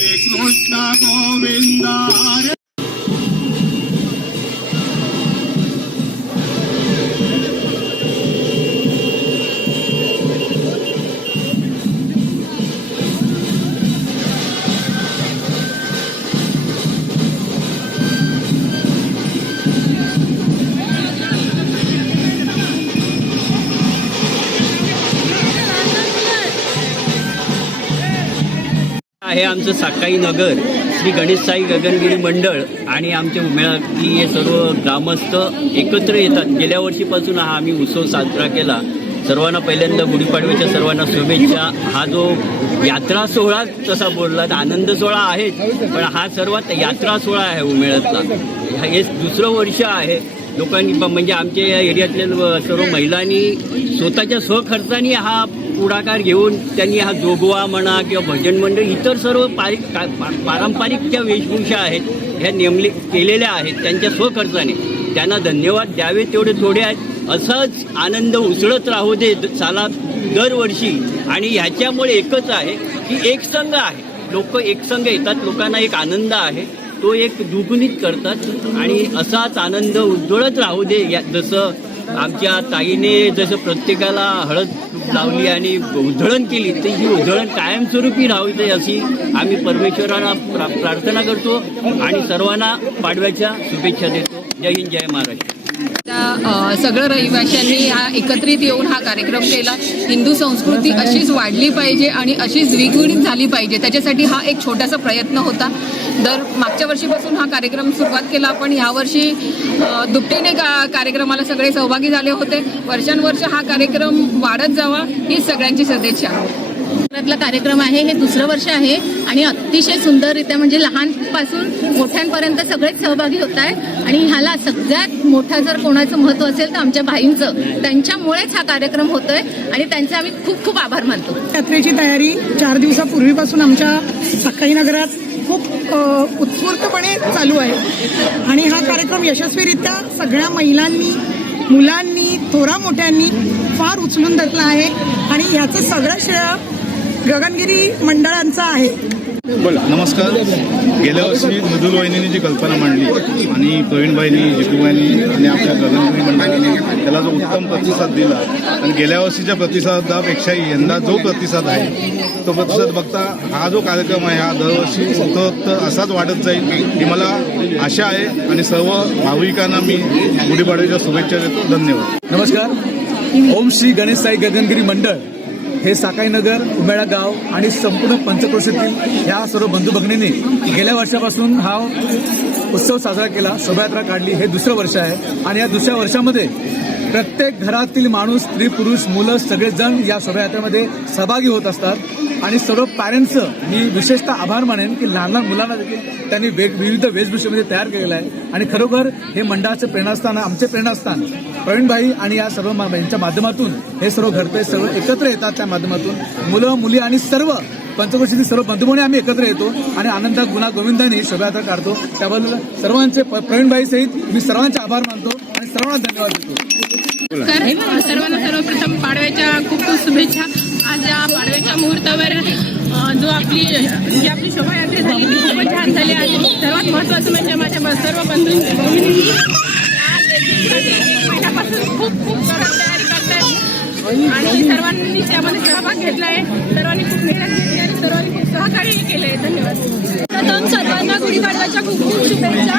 कृष्ण गोविंद हरे। हे आमचं साकाई नगर श्री गणेश साई गगनगिरी मंडळ आणि आमचे उमेळातली हे सर्व ग्रामस्थ एकत्र येतात। गेल्या वर्षीपासून हा आम्ही उत्सव साजरा केला। सर्वांना पहिल्यांदा गुढीपाडव्याच्या सर्वांना शुभेच्छा। हा जो यात्रा सोहळा तसा बोलला आनंद सोहळा आहे, पण हा सर्वात यात्रा सोहळा आहे उमेळातला। हे दुसरं वर्ष आहे। लोकांनी म्हणजे आमच्या या एरियातल्या सर्व महिलांनी स्वतःच्या स्वखर्चाने हा पुढाकार घेऊन त्यांनी हा जोगवा म्हणा किंवा भजन मंडळ इतर सर्व पारंपरिक ज्या वेशभूषा आहेत ह्या केलेल्या आहेत त्यांच्या स्वखर्चाने। त्यांना धन्यवाद द्यावे तेवढे थोडे आहेत। असाच आनंद उसळत राहू दे दरवर्षी। आणि ह्याच्यामुळे एकच आहे की एक संघ आहे, लोक एक संघ येतात, लोकांना एक आनंद आहे तो एक दुगुणित करतात आणि असाच आनंद उजळत राहू दे। जसं आमच्या ताईने जसं प्रत्येकाला हळद लावली आणि उधळण केली, तर ही उधळण कायमस्वरूपी राहू दे अशी आम्ही परमेश्वराला प्रार्थना करतो आणि सर्वांना पाडव्याच्या शुभेच्छा देतो। जय हिंद, जय महाराष्ट्र। सगळं रहिवाशांनी हा एकत्रित येऊन हा कार्यक्रम केला। हिंदू संस्कृती अशीच वाढली पाहिजे आणि अशीच द्विगुणित झाली पाहिजे, त्याच्यासाठी हा एक छोटासा प्रयत्न होता। मागच्या वर्षीपासून हा कार्यक्रम सुरुवात केला, पण यावर्षी दुपटीने कार्यक्रमाला सगळे सहभागी झाले होते। वर्षानुवर्ष हा कार्यक्रम वाढत जावा ही सगळ्यांची सदिच्छा। कार्यक्रम आहे, हे दुसरं वर्ष आहे आणि अतिशय सुंदररित्या म्हणजे लहानपासून मोठ्यांपर्यंत सगळेच सहभागी होत आहेत। आणि ह्याला सगळ्यात मोठं जर कोणाचं महत्त्व असेल तर आमच्या भाईंचं, त्यांच्यामुळेच हा कार्यक्रम होतोय आणि त्यांचे आम्ही खूप खूप आभार मानतो। यात्रेची तयारी 4 दिवसापूर्वीपासून आमच्या साकाई नगरात खूप उत्स्फूर्तपणे चालू आहे आणि हा कार्यक्रम यशस्वीरित्या सगळ्या महिलांनी, मुलांनी, थोरा मोठ्यांनी फार उचलून धरला आहे आणि ह्याचं सगळं श्रेय गगनगिरी मंडळांचा आहे। नमस्कार। गेल्या वर्षी मृदुल वहिनींनी जी कल्पना मांडली आणि प्रवीणबाईंनी, जितूबाईंनी आणि आपल्या गगनगिरी मंडळाने त्याला जो उत्तम प्रतिसाद दिला आणि गेल्या वर्षीच्या प्रतिसादापेक्षाही यंदा जो प्रतिसाद आहे तो प्रतिसाद बघता हा जो कार्यक्रम आहे हा दरवर्षी उत्तरोत्तर असाच वाढत जाईल ही मला आशा आहे आणि सर्व भाविकांना मी गुढीपाडव्याच्या शुभेच्छा देतो। धन्यवाद। नमस्कार। ओम श्री गणेश साई गगनगिरी मंडळ हे साकाई नगर, उमेळा गाव आणि संपूर्ण पंचक्रोशीतील ह्या सर्व बंधू भगिनींनी गेल्या वर्षापासून हा उत्सव साजरा केला, शोभायात्रा काढली। हे दुसरं वर्ष आहे आणि या दुसऱ्या वर्षामध्ये प्रत्येक घरातील माणूस, स्त्री, पुरुष, मुलं सगळेजण या शोभायात्रेमध्ये सहभागी होत असतात आणि सर्व पॅरेंट्सचं मी विशेषतः आभार मानेन की लहान लहान मुलांना देखील त्यांनी विविध वेशभूषेमध्ये तयार केलेलं आहे आणि खरोखर हे मंडळाचं प्रेरणास्थान, आमचे प्रेरणास्थान प्रवीणभाई आणि या सर्व यांच्या माध्यमातून हे सर्व घडतंय। सर्व एकत्र येतात त्या माध्यमातून मुलं, मुली आणि सर्व पंचक्रोशीतील सर्व बंधुभाने आम्ही एकत्र येतो आणि आनंदात गुणा गोविंदाने शोभायात्रा काढतो। त्याबद्दल सर्वांचे प्रवीणभाई सहित मी सर्वांचे आभार मानतो आणि सर्वांना धन्यवाद देतो। सर्वांना सर्वप्रथम पाडव्याच्या खूप खूप शुभेच्छा। आज या पाडव्याच्या मुहूर्तावर जो आपली शोभायात्रा झाली ती खूपच छान झाली आणि सर्वात महत्त्वाचं म्हणजे माझ्या सर्व बंधूंनी पहिल्यापासून खूप खूप तयारी करतात आणि सर्वांनी त्यामध्ये सहभाग घेतला आहे। सर्वांनी खूप मेहनत घेतली आणि सर्वांनी खूप सहकार्यही केले आहे। धन्यवाद। प्रथम सर्वांना गुढीपाडव्याच्या खूप खूप शुभेच्छा।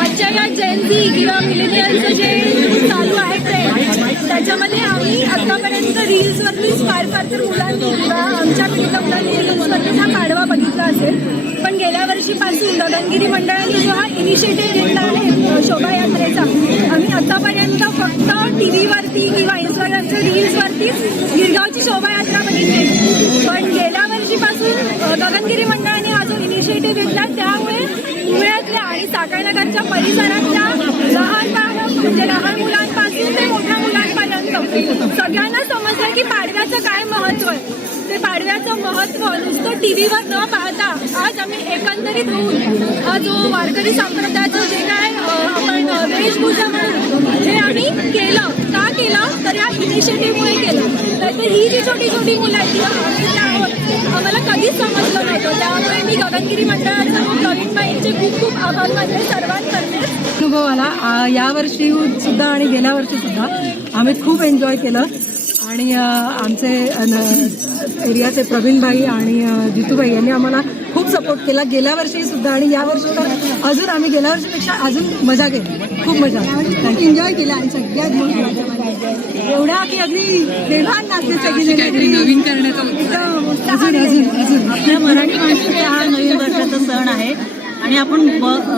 आजच्या या जयंती किंवा मिलेनियलचं जे चालू आहे ट्रेंड त्याच्यामध्ये आम्ही आतापर्यंत रील्सवरतीच फार तर मुलांनी किंवा आमच्या पिढीतल्या मुलांनी रील्सवरतीच हा पाडवा बघितला असेल, पण गेल्या वर्षीपासून गगनगिरी मंडळाने जो हा इनिशिएटिव्ह घेतला आहे शोभायात्रेचा, आम्ही आतापर्यंत फक्त TV वरती किंवा इंस्टाग्रामच्या रील्सवरतीच गिरगावची शोभायात्रा बघितली, पण गेल्या वर्षीपासून गगनगिरी मंडळाने हा जो इनिशिएटिव्ह घेतला त्यामुळे उमेळ्यातल्या आणि साकाईनगरच्या परिसरातल्या लहान मुलांपासून ते मोठ्या मुलांपर्यंत सगळ्यांना समजलं की पाडव्याचं काय महत्त्व आहे। ते पाडव्या सोहळ्याचं महत्त्व नुसतं टीव्हीवर न पाहता आज आम्ही एकंदरीत होऊन हा जो वारकरी संप्रदायाचं जे काय आपण वेशभूषा म्हणून हे आम्ही केलं. का केलं तर ह्या इनिशिएटिव्हमुळे केलं. नाहीतर ही जी छोटी छोटी मुलं आहेत किंवा आम्ही जे आहोत आम्हाला कधीच समजलं नव्हतं. त्यामुळे मी गगनगिरी मंडळाचं प्रवीणबाईंचे खूप खूप आभार मानते सर्वांकडे. अनुभव आला यावर्षी सुद्धा आणि गेल्या वर्षी सुद्धा आम्ही खूप एन्जॉय केलं आणि आमचे एरियाचे प्रवीणबाई आणि जितूबाई यांनी आम्हाला खूप सपोर्ट केला गेल्या वर्षी सुद्धा आणि यावर्षी तर अजून आम्ही गेल्या वर्षीपेक्षा अजून मजा केली. खूप मजा एन्जॉय केला आणि सगळ्यात महत्त्वाचं एवढा की अगदी देवान नाचले सगळी नवीन करण्याचा अजून आपल्या मराठी माणसाचा हा नवीन वर्षाचा सण आहे आणि आपण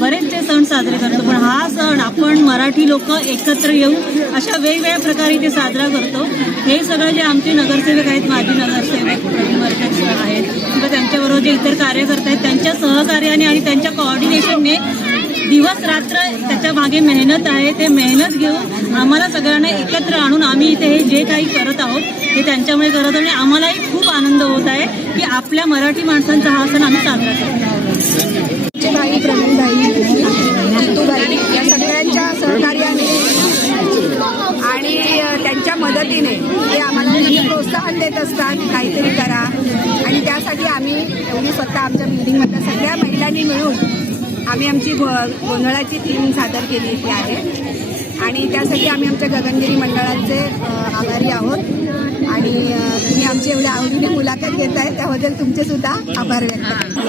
बरेचसे सण साजरे करतो, पण हा सण आपण मराठी लोक एकत्र येऊन अशा वेगवेगळ्या प्रकारे ते साजरा करतो. हे सगळं जे आमचे नगरसेवक आहेत, माजी नगरसेवक प्रवीण वर्षे आहेत किंवा त्यांच्याबरोबर जे इतर कार्यकर्ते आहेत त्यांच्या सहकार्याने आणि त्यांच्या कोऑर्डिनेशनने दिवस रात्र त्याच्या मागे मेहनत आहे. ते मेहनत घेऊन आम्हाला सगळ्यांना एकत्र आणून आम्ही इथे हे जे काही करत आहोत ते त्यांच्यामुळे करत आहोत आणि आम्हालाही खूप आनंद होत आहे की आपल्या मराठी माणसांचा हा सण आम्ही साजरा करतो. भाई प्रवीणबाई जितूबाई या सगळ्यांच्या सहकार्याने आणि त्यांच्या मदतीने ते आम्हाला प्रोत्साहन देत असतात काहीतरी करा आणि त्यासाठी आम्ही एवढी स्वतः आमच्या बिल्डिंगमधल्या सगळ्या महिलांनी मिळून आम्ही आमची गोंधळाची थीम सादर केलेली आहे आणि त्यासाठी आम्ही आमच्या गगनगिरी मंडळाचे आभारी आहोत आणि तुम्ही आमची एवढ्या आवडीने मुलाखत घेताय त्याबद्दल तुमचे सुद्धा आभार व्यक्त करतो.